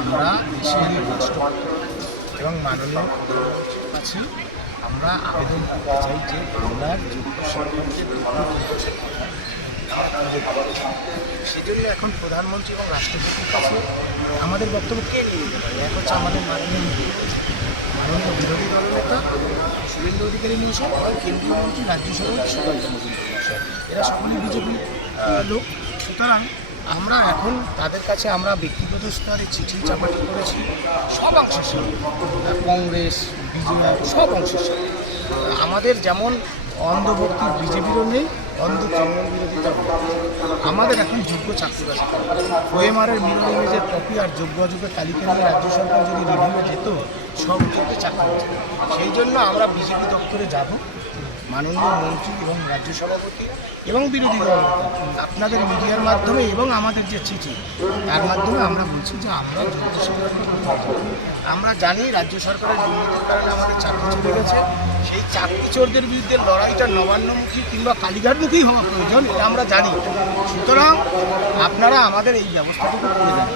আমরা দেশের রাষ্ট্রপতি এবং মাননীয় প্রধানমন্ত্রীর কাছে আমরা আবেদন করতে চাই যে বাংলার যোগ্য শিক্ষকদের সেজন্য এখন প্রধানমন্ত্রী এবং রাষ্ট্রপতির কাছে আমাদের বক্তব্য কে নিয়ে নিতে পারে। এক হচ্ছে আমাদের মাননীয় বিরোধী দলনেতা শুভেন্দু অধিকারী মহাশয় এবং কেন্দ্রীয় মন্ত্রী রাজ্যসভার সুকান্ত মজুমদার মহাশয়, এরা সকলেই বিজেপি লোক। সুতরাং আমরা এখন তাদের কাছে আমরা ব্যক্তিগত স্তরে চিঠি চাপাটি করেছি সব অংশের সঙ্গে, কংগ্রেস বিজেপি সব অংশের সঙ্গে। আমাদের যেমন অন্ধভক্তি বিজেপিরও নেই, অন্ধ তৃণমূল বিরোধিতা আমাদের এখন যোগ্য চাকরিবাসী ওএমআরের মিরর ইমেজের কপি আর যোগ্য অযোগ্যের তালিকা নিয়ে রাজ্য সরকার যদি রিভিউ যেত সব ক্ষেত্রে চাকরি। সেই জন্য আমরা বিজেপি দপ্তরে যাব, মাননীয় মন্ত্রী এবং রাজ্য সভাপতি এবং বিরোধী দল আপনাদের মিডিয়ার মাধ্যমে এবং আমাদের যে চিঠি তার মাধ্যমে আমরা বলছি যে আমরা যোগ্য শিক্ষককে আমরা জানি রাজ্য সরকারের দুর্নীতির কারণে আমাদের চাকরি চলে গেছে। সেই চাকরি চোরদের বিরুদ্ধে লড়াইটা নবান্নমুখী কিংবা কালীঘাটমুখী হওয়া প্রয়োজন, এটা আমরা জানি। সুতরাং আপনারা আমাদের এই ব্যবস্থাটুকু করে দেন।